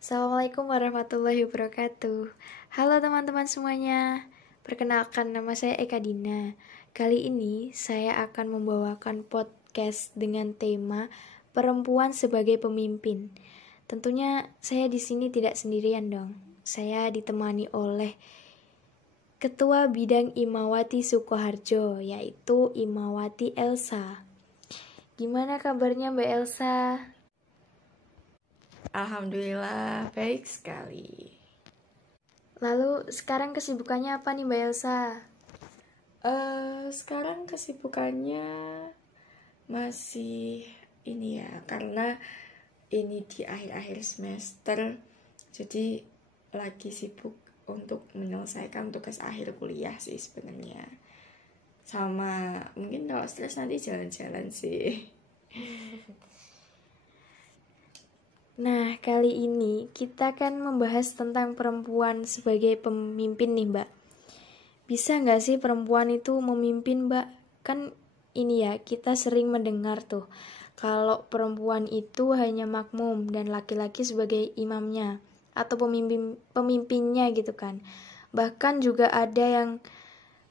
Assalamualaikum warahmatullahi wabarakatuh. Halo teman-teman semuanya. Perkenalkan, nama saya Eka Dina. Kali ini saya akan membawakan podcast dengan tema perempuan sebagai pemimpin. Tentunya saya di sini tidak sendirian dong. Saya ditemani oleh Ketua Bidang Imawati Sukoharjo, yaitu Imawati Elsa. Gimana kabarnya Mbak Elsa? Alhamdulillah, baik sekali. Lalu sekarang kesibukannya apa nih Mbak Elsa? Sekarang kesibukannya masih ini ya, karena ini di akhir-akhir semester, jadi lagi sibuk untuk menyelesaikan tugas akhir kuliah sih sebenarnya. Sama mungkin kalau stres nanti jalan-jalan sih. Nah, kali ini kita akan membahas tentang perempuan sebagai pemimpin nih, Mbak. Bisa nggak sih perempuan itu memimpin, Mbak? Kan ini ya, kita sering mendengar tuh, kalau perempuan itu hanya makmum dan laki-laki sebagai imamnya atau pemimpinnya gitu kan. Bahkan juga ada yang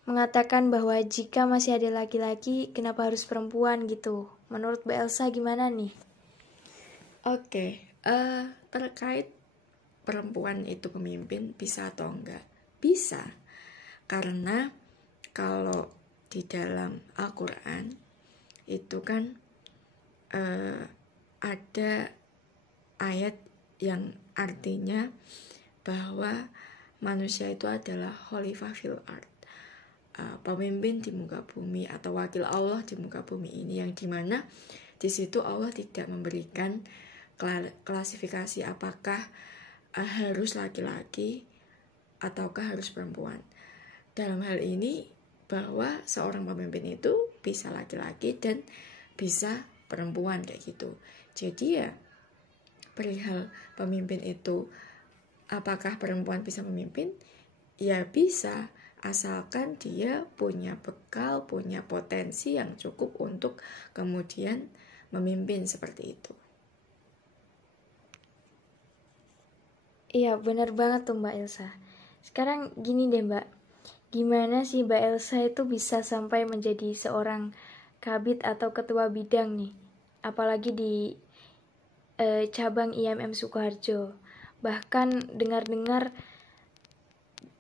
mengatakan bahwa jika masih ada laki-laki, kenapa harus perempuan gitu. Menurut Mbak Elsa gimana nih? Oke, terkait perempuan itu pemimpin bisa atau enggak? Bisa, karena kalau di dalam Al-Quran itu kan ada ayat yang artinya bahwa manusia itu adalah khalifah fil ard, pemimpin di muka bumi atau wakil Allah di muka bumi ini, yang dimana di situ Allah tidak memberikan klasifikasi apakah harus laki-laki ataukah harus perempuan. Dalam hal ini bahwa seorang pemimpin itu bisa laki-laki dan bisa perempuan kayak gitu. Jadi ya perihal pemimpin itu apakah perempuan bisa memimpin? Ya bisa, asalkan dia punya bekal, punya potensi yang cukup untuk kemudian memimpin seperti itu. Iya, benar banget tuh Mbak Elsa. Sekarang gini deh Mbak, gimana sih Mbak Elsa itu bisa sampai menjadi seorang kabid atau ketua bidang nih? Apalagi di cabang IMM Sukoharjo. Bahkan dengar-dengar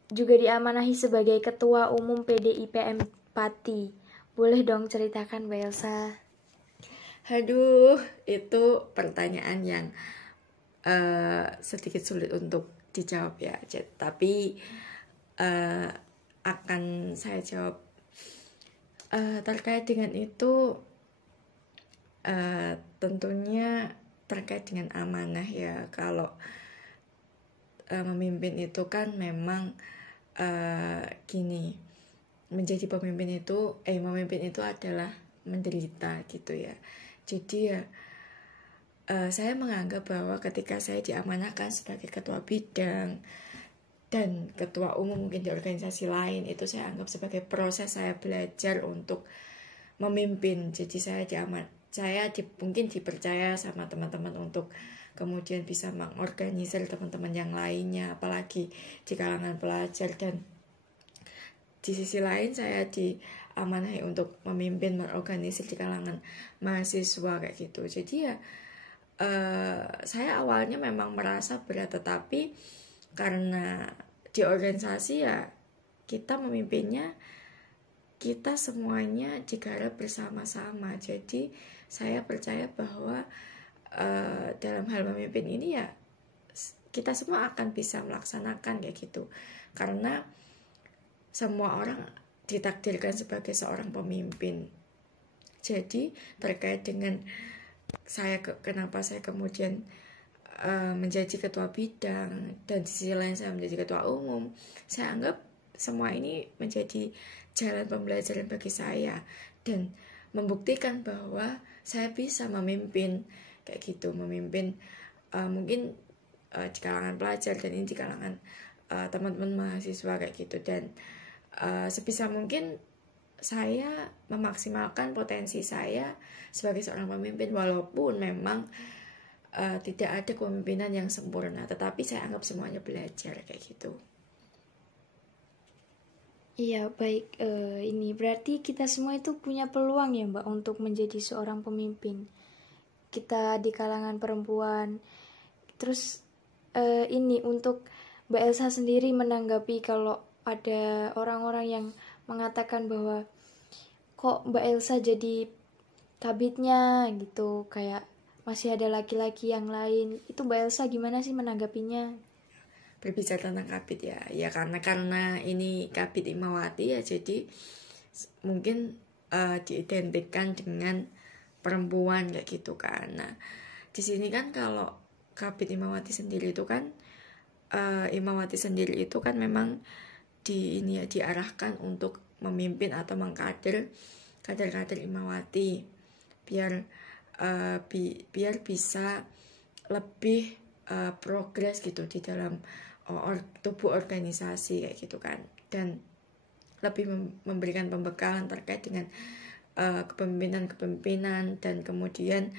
juga diamanahi sebagai ketua umum PDIPM Pati. Boleh dong ceritakan Mbak Elsa? Aduh, itu pertanyaan yang sedikit sulit untuk dijawab ya, tapi akan saya jawab. Terkait dengan itu tentunya terkait dengan amanah ya. Kalau memimpin itu kan memang gini, menjadi pemimpin itu memimpin itu adalah menderita gitu ya. Jadi ya saya menganggap bahwa ketika saya diamanahkan sebagai ketua bidang dan ketua umum mungkin di organisasi lain, itu saya anggap sebagai proses saya belajar untuk memimpin. Jadi mungkin dipercaya sama teman-teman untuk kemudian bisa mengorganisir teman-teman yang lainnya, apalagi di kalangan pelajar, dan di sisi lain saya diamanahi untuk memimpin, mengorganisir di kalangan mahasiswa kayak gitu. Jadi ya saya awalnya memang merasa berat, tetapi karena di organisasi ya kita memimpinnya, kita semuanya digarap bersama-sama. Jadi saya percaya bahwa dalam hal memimpin ini ya kita semua akan bisa melaksanakan kayak gitu, karena semua orang ditakdirkan sebagai seorang pemimpin. Jadi terkait dengan kenapa saya kemudian menjadi ketua bidang dan di sisi lain saya menjadi ketua umum, saya anggap semua ini menjadi jalan pembelajaran bagi saya dan membuktikan bahwa saya bisa memimpin kayak gitu, memimpin mungkin di kalangan pelajar dan ini di kalangan teman-teman mahasiswa kayak gitu. Dan sebisa mungkin saya memaksimalkan potensi saya sebagai seorang pemimpin, walaupun memang tidak ada kepemimpinan yang sempurna, tetapi saya anggap semuanya belajar kayak gitu. Iya, baik. Ini berarti kita semua itu punya peluang ya, Mbak, untuk menjadi seorang pemimpin. Kita di kalangan perempuan. Terus ini untuk Mbak Elsa sendiri menanggapi kalau ada orang-orang yang mengatakan bahwa kok Mbak Elsa jadi kabitnya gitu, kayak masih ada laki-laki yang lain. Itu Mbak Elsa gimana sih menanggapinya? Berbicara tentang kabit ya karena ini kabit Imawati ya, jadi mungkin diidentikan dengan perempuan kayak gitu kan. Nah di sini kan kalau kabit Imawati sendiri itu kan Imawati sendiri itu kan memang diarahkan untuk memimpin atau mengkader kader-kader Imawati biar bisa lebih progres gitu di dalam tubuh organisasi kayak gitu kan, dan lebih memberikan pembekalan terkait dengan kepemimpinan dan kemudian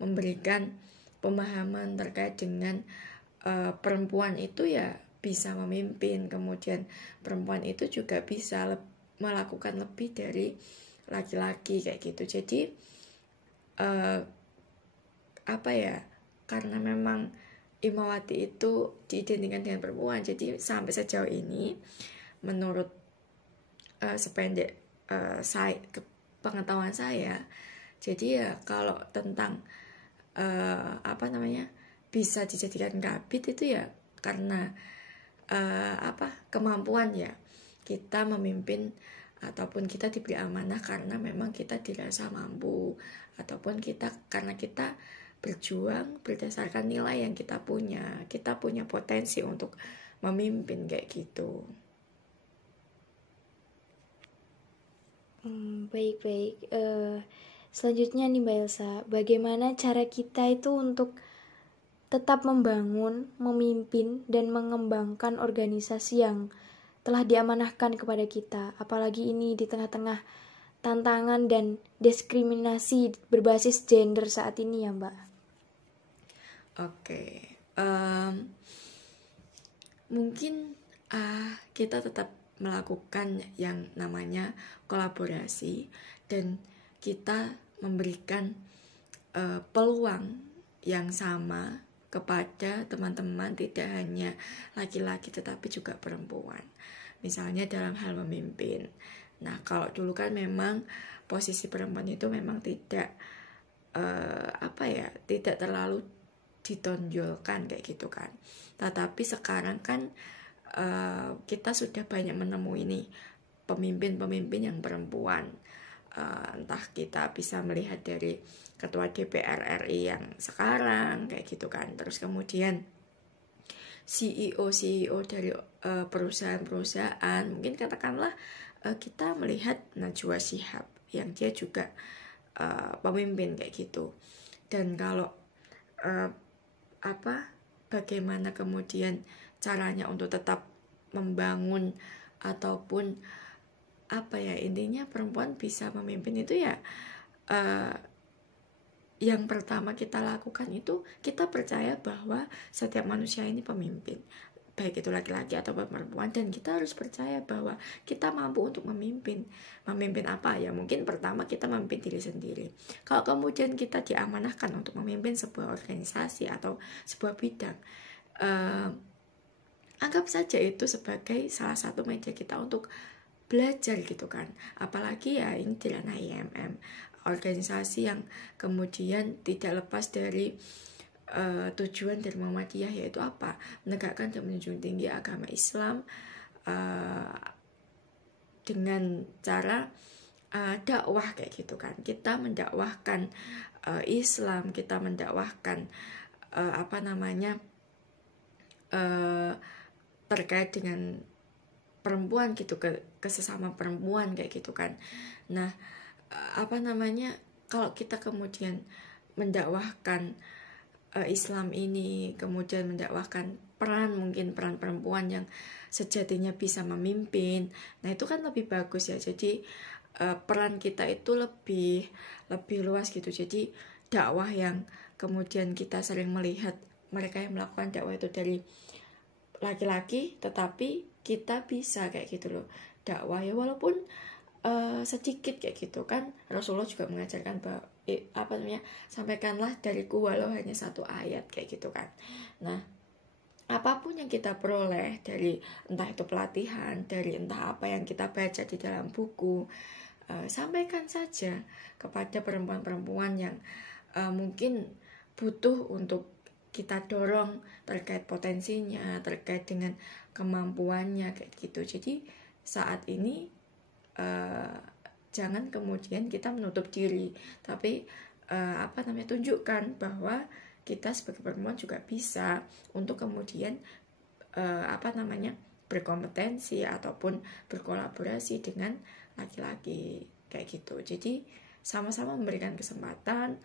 memberikan pemahaman terkait dengan perempuan itu ya bisa memimpin, kemudian perempuan itu juga bisa melakukan lebih dari laki-laki kayak gitu. Jadi karena memang Imawati itu diidentikan dengan perempuan, jadi sampai sejauh ini menurut sependek pengetahuan saya, jadi ya kalau tentang bisa dijadikan kabit itu ya karena kemampuan ya kita memimpin ataupun kita diberi amanah karena memang kita dirasa mampu, ataupun karena kita berjuang berdasarkan nilai yang kita punya potensi untuk memimpin kayak gitu. Baik. Selanjutnya nih Mbak Elsa, bagaimana cara kita itu untuk tetap membangun, memimpin, dan mengembangkan organisasi yang telah diamanahkan kepada kita, apalagi ini di tengah-tengah tantangan dan diskriminasi berbasis gender saat ini ya Mbak? Oke, mungkin kita tetap melakukan yang namanya kolaborasi dan kita memberikan peluang yang sama kepada teman-teman, tidak hanya laki-laki tetapi juga perempuan, misalnya dalam hal memimpin. Nah kalau dulu kan memang posisi perempuan itu memang tidak tidak terlalu ditonjolkan kayak gitu kan, tetapi sekarang kan kita sudah banyak menemui nih pemimpin-pemimpin yang perempuan, entah kita bisa melihat dari ketua DPR RI yang sekarang kayak gitu kan, terus kemudian CEO dari perusahaan-perusahaan, mungkin katakanlah kita melihat Najwa Shihab yang dia juga pemimpin kayak gitu. Dan kalau bagaimana kemudian caranya untuk tetap membangun ataupun intinya perempuan bisa memimpin itu ya yang pertama kita lakukan itu kita percaya bahwa setiap manusia ini pemimpin, baik itu laki-laki atau perempuan, dan kita harus percaya bahwa kita mampu untuk memimpin apa ya, mungkin pertama kita memimpin diri sendiri. Kalau kemudian kita diamanahkan untuk memimpin sebuah organisasi atau sebuah bidang, anggap saja itu sebagai salah satu media kita untuk belajar gitu kan, apalagi ya ini di ranah IMM, organisasi yang kemudian tidak lepas dari tujuan dari Muhammadiyah, yaitu apa? Menegakkan dan menjunjung tinggi agama Islam dengan cara dakwah kayak gitu kan. Kita mendakwahkan Islam, kita mendakwahkan terkait dengan perempuan gitu, ke sesama perempuan kayak gitu kan. Nah, kalau kita kemudian mendakwahkan Islam ini, kemudian mendakwahkan mungkin peran perempuan yang sejatinya bisa memimpin, nah itu kan lebih bagus ya. Jadi peran kita itu lebih luas gitu. Jadi dakwah yang kemudian kita sering melihat mereka yang melakukan dakwah itu dari laki-laki, tetapi kita bisa kayak gitu loh dakwah ya, walaupun sedikit kayak gitu kan. Rasulullah juga mengajarkan bahwa sampaikanlah dariku walau hanya 1 ayat kayak gitu kan. Nah, apapun yang kita peroleh dari entah itu pelatihan, dari entah apa yang kita baca di dalam buku, sampaikan saja kepada perempuan-perempuan yang mungkin butuh untuk kita dorong terkait potensinya, terkait dengan kemampuannya kayak gitu. Jadi saat ini jangan kemudian kita menutup diri, tapi tunjukkan bahwa kita sebagai perempuan juga bisa untuk kemudian berkompetensi ataupun berkolaborasi dengan laki-laki kayak gitu. Jadi sama-sama memberikan kesempatan.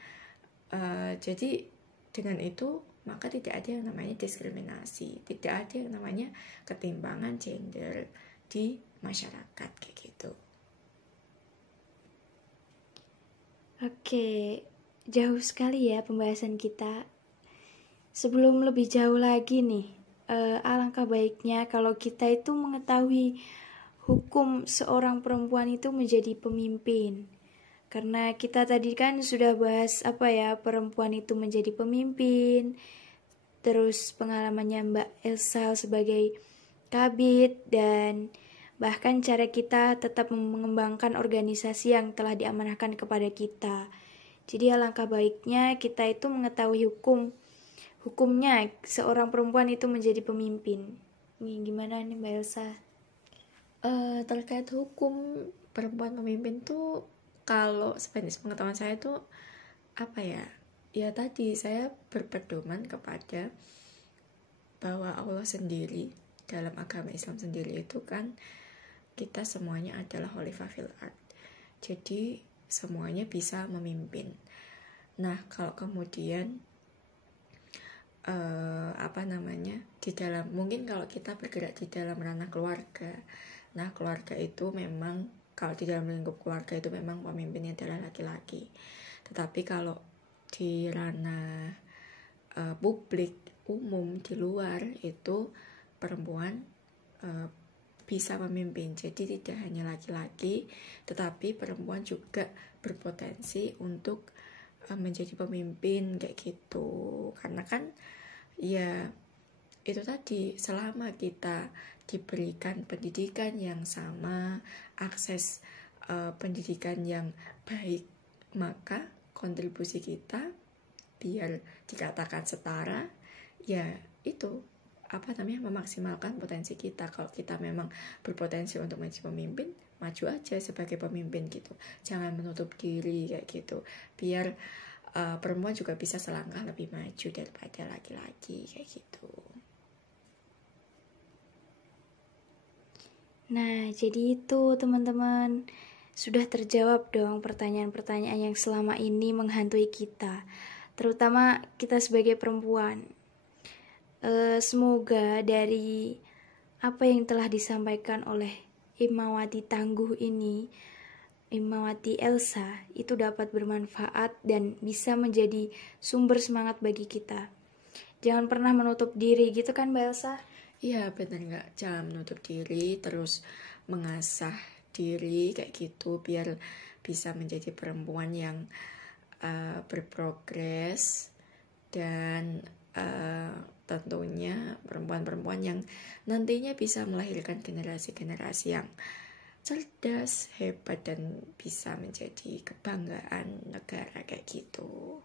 Jadi dengan itu maka tidak ada yang namanya diskriminasi, tidak ada yang namanya ketimpangan gender di masyarakat kayak gitu. Oke, jauh sekali ya pembahasan kita. Sebelum lebih jauh lagi nih, alangkah baiknya kalau kita itu mengetahui hukum seorang perempuan itu menjadi pemimpin. Karena kita tadi kan sudah bahas perempuan itu menjadi pemimpin, terus pengalamannya Mbak Elsa sebagai kabid, dan bahkan cara kita tetap mengembangkan organisasi yang telah diamanahkan kepada kita. Jadi alangkah baiknya kita itu mengetahui hukumnya seorang perempuan itu menjadi pemimpin. Ini gimana nih Mbak Elsa? Terkait hukum perempuan pemimpin tuh, kalau sebagai pengetahuan saya tuh ya tadi saya berpedoman kepada bahwa Allah sendiri dalam agama Islam sendiri itu kan kita semuanya adalah khalifah fil ard. Jadi semuanya bisa memimpin. Nah, kalau kemudian di dalam, mungkin kalau kita bergerak di dalam ranah keluarga, nah keluarga itu memang, kalau di dalam lingkup keluarga itu memang pemimpinnya adalah laki-laki. Tetapi kalau di ranah publik umum di luar itu perempuan bisa memimpin. Jadi tidak hanya laki-laki, tetapi perempuan juga berpotensi untuk menjadi pemimpin kayak gitu. Karena kan ya itu tadi, selama kita diberikan pendidikan yang sama, akses pendidikan yang baik, maka kontribusi kita biar dikatakan setara, ya itu memaksimalkan potensi kita. Kalau kita memang berpotensi untuk menjadi pemimpin, maju aja sebagai pemimpin gitu, jangan menutup diri kayak gitu, biar perempuan juga bisa selangkah lebih maju daripada laki-laki kayak gitu. Nah, jadi itu teman-teman, sudah terjawab dong pertanyaan-pertanyaan yang selama ini menghantui kita, terutama kita sebagai perempuan. Semoga dari apa yang telah disampaikan oleh Imawati Tangguh ini, Imawati Elsa, itu dapat bermanfaat dan bisa menjadi sumber semangat bagi kita. Jangan pernah menutup diri gitu kan Mbak Elsa? Iya benar, nggak, jangan menutup diri, terus mengasah diri kayak gitu biar bisa menjadi perempuan yang berprogres, dan tentunya perempuan-perempuan yang nantinya bisa melahirkan generasi-generasi yang cerdas, hebat, dan bisa menjadi kebanggaan negara kayak gitu.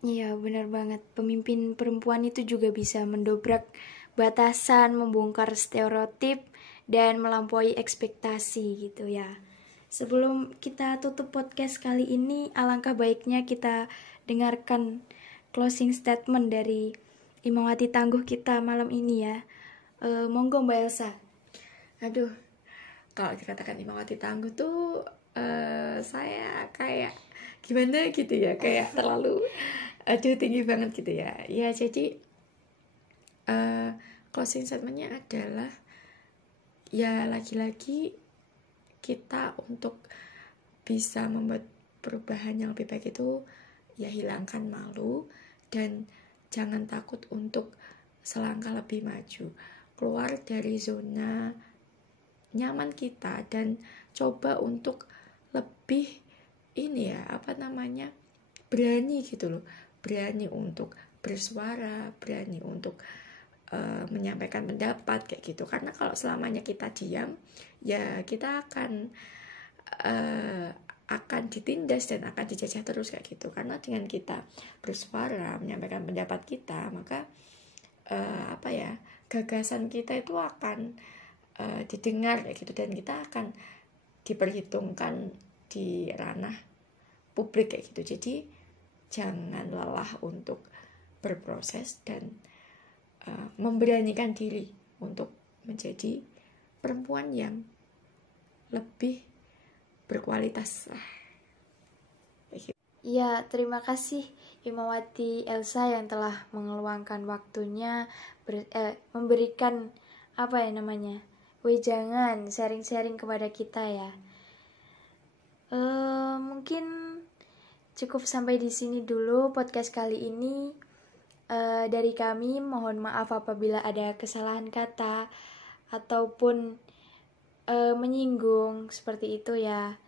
Iya benar banget, pemimpin perempuan itu juga bisa mendobrak batasan, membongkar stereotip, dan melampaui ekspektasi gitu ya. Sebelum kita tutup podcast kali ini, alangkah baiknya kita dengarkan closing statement dari Imawati Tangguh kita malam ini ya. Monggo Mbak Elsa. Aduh, kalau dikatakan Imawati Tangguh tuh saya kayak gimana gitu ya, kayak terlalu tinggi banget gitu ya. Ya jadi closing statementnya adalah ya lagi-lagi kita untuk bisa membuat perubahan yang lebih baik itu ya hilangkan malu dan jangan takut untuk selangkah lebih maju, keluar dari zona nyaman kita dan coba untuk lebih berani gitu loh, berani untuk bersuara, berani untuk menyampaikan pendapat kayak gitu. Karena kalau selamanya kita diam, ya kita akan ditindas dan akan dijajah terus kayak gitu. Karena dengan kita bersuara, menyampaikan pendapat kita, maka gagasan kita itu akan didengar kayak gitu, dan kita akan diperhitungkan di ranah publik kayak gitu. Jadi jangan lelah untuk berproses dan memberanikan diri untuk menjadi perempuan yang lebih berkualitas. Ya, terima kasih Imawati Elsa yang telah mengeluangkan waktunya memberikan wejangan, sharing-sharing kepada kita ya. Mungkin cukup sampai di sini dulu podcast kali ini. Dari kami mohon maaf apabila ada kesalahan kata ataupun menyinggung seperti itu ya.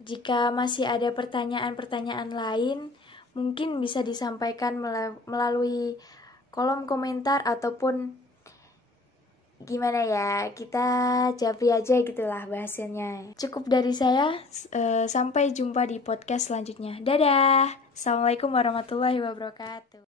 Jika masih ada pertanyaan-pertanyaan lain, mungkin bisa disampaikan melalui kolom komentar ataupun gimana ya, kita japri aja gitulah bahasanya. Cukup dari saya, sampai jumpa di podcast selanjutnya. Dadah. Assalamualaikum warahmatullahi wabarakatuh.